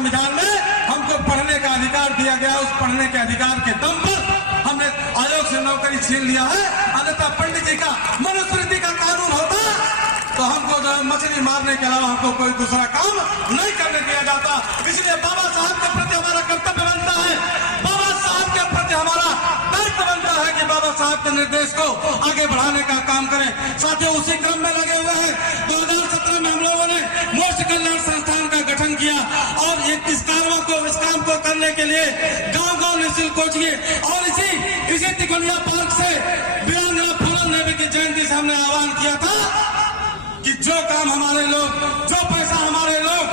संविधान में हमको पढ़ने का अधिकार दिया गया। उस पढ़ने के अधिकार के दम पर हमने आयोग से नौकरी छीन लिया है। अन्यथा पंडित जी का मनुस्मृति का कानून होता तो हमको मछली मारने के अलावा हमको कोई दूसरा काम नहीं करने दिया जाता। इसलिए बाबा साहब के प्रति हमारा कर्तव्य बनता है, बाबा साहब के प्रति हमारा दायित्व बनता है कि बाबा साहब के निर्देश को आगे बढ़ाने का काम करें। साथियों, उसी क्रम में लगे हुए हैं 2017 में हम लोगों ने मोक्ष कल्याण संस्थान का गठन किया और इस काम को करने के लिए गांव-गांव निःशुल्क कोचिंग और इसी तिकोनिया पार्क से वीरांगना फूलन देवी की जयंती से हमने आह्वान किया था कि जो काम हमारे लोग, जो पैसा हमारे लोग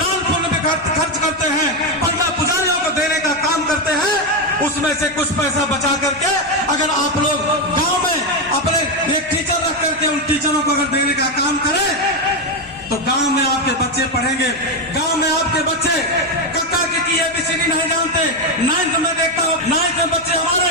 दान पुण्य में खर्च करते हैं, पंडा पुजारियों को देने का काम करते हैं, उसमें से कुछ पैसा बचा करके अगर आप लोग गांव में अपने एक टीचर रख करके उन टीचरों को अगर देने का काम करें तो गांव में आपके बच्चे पढ़ेंगे। गांव में आपके बच्चे कक्का की एबीसीडी नहीं जानते। 9th में देखता हूँ, 9th में बच्चे हमारे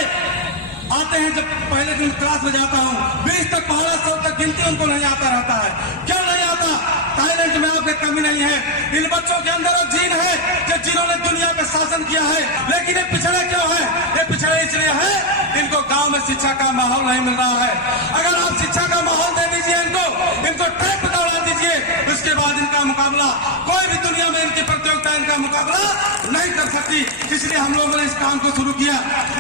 आते हैं, जब पहले दिन क्लास में जाता हूँ 20 तक 1500 तक गिनती उनको नहीं आता रहता है। क्यों नहीं आता? टैलेंट में आपके कमी नहीं है। इन बच्चों के अंदर एक जीन है कि जिन्होंने दुनिया पे शासन किया है, लेकिन ये पिछड़े क्यों है? ये पिछड़े इसलिए है इनको गांव में शिक्षा का माहौल नहीं मिल रहा है। अगर आप शिक्षा का माहौल दे दीजिए इनको ट्रैक पे दौड़ा दीजिए, उसके बाद इनका मुकाबला कोई भी दुनिया में इनकी प्रतियोगिता इनका मुकाबला नहीं कर सकती। इसलिए हम लोगों ने इस काम को शुरू किया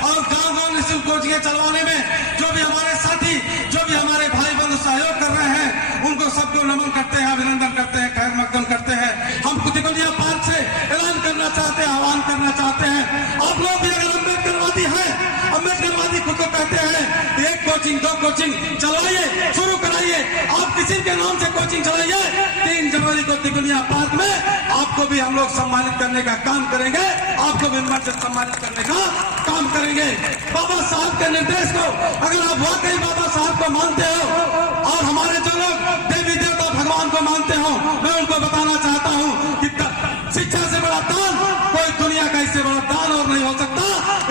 और गांव-गांव निःशुल्क कोचिंग चलवाने में जो भी हमारे साथी, जो भी हमारे भाई बंधु सहयोग कर रहे हैं, उनको सबको नमन करते हैं, अभिनंदन करते हैं, खैर मकदम करते हैं। हम तिकोनिया पार्क से ऐलान करना चाहते हैं, आह्वान करना चाहते हैं, आप लोग भी अगर अम्बेडकरवादी हैं, अम्बेडकरवादी खुद को कहते हैं, एक कोचिंग 2 कोचिंग चलाइए, शुरू कराइए। आप किसी के नाम से कोचिंग चलाइए। 3 जनवरी को तिकोनिया पार्क में आपको भी हम लोग सम्मानित करने का काम करेंगे, आपको भी मंच से सम्मानित करने का काम करेंगे। बाबा साहब के निर्देश को अगर आप वाकई बाबा साहब को मानते हो और हमारे जो लोग देवी देवता भगवान को मानते हो, मैं उनको बताना चाहता हूँ कि शिक्षा से बड़ा दान कोई दुनिया का इससे बड़ा दान और नहीं हो सकता।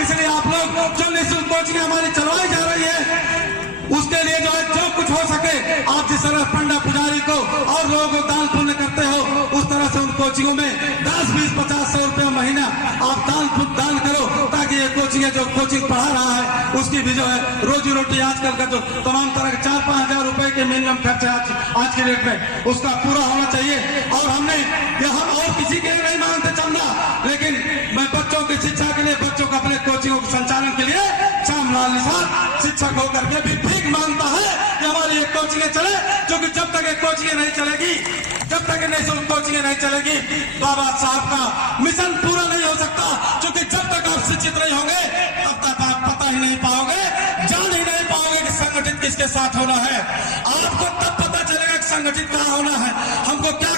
इसलिए आप लोग जो निःशुल्क कोचिंग हमारी चलवाई जा रही है, उसके लिए जो है जो कुछ हो सके, आप जिस तरह पंडा पुजारी को और लोगों को दान पुण्य करते हो, उस तरह से उन कोचिंगों में 10, 20, 50, 100 रुपया महीना आप दान करो, ताकि ये कोचिंग जो कोचिंग पढ़ा रहा है उसकी भी जो है रोजी रोटी, आजकल का जो तमाम तरह के 4-5 हजार रुपए के मिनिमम खर्चे आज के डेट में उसका पूरा होना चाहिए। और हमने हम और किसी के लिए नहीं मांगते चंदा, लेकिन मैं बच्चों की शिक्षा के लिए, बच्चों को अपने कोचिंगों के संचालन के लिए श्यामलाल निषाद शिक्षक होकर के भी भीख मांगता है कि हमारी एक कोचिंग चले, क्योंकि जब तक एक कोचिंग नहीं चलेगी, जब तक निःशुल्क कोचिंग नहीं चलेगी, बाबा साहब का मिशन पूरा नहीं हो सकता। क्योंकि जब तक आप शिक्षित नहीं होंगे तब तक आप पता ही नहीं पाओगे, जान ही नहीं पाओगे कि संगठित किसके साथ होना है। आपको तब पता चलेगा कि संगठित कहाँ होना है, हमको क्या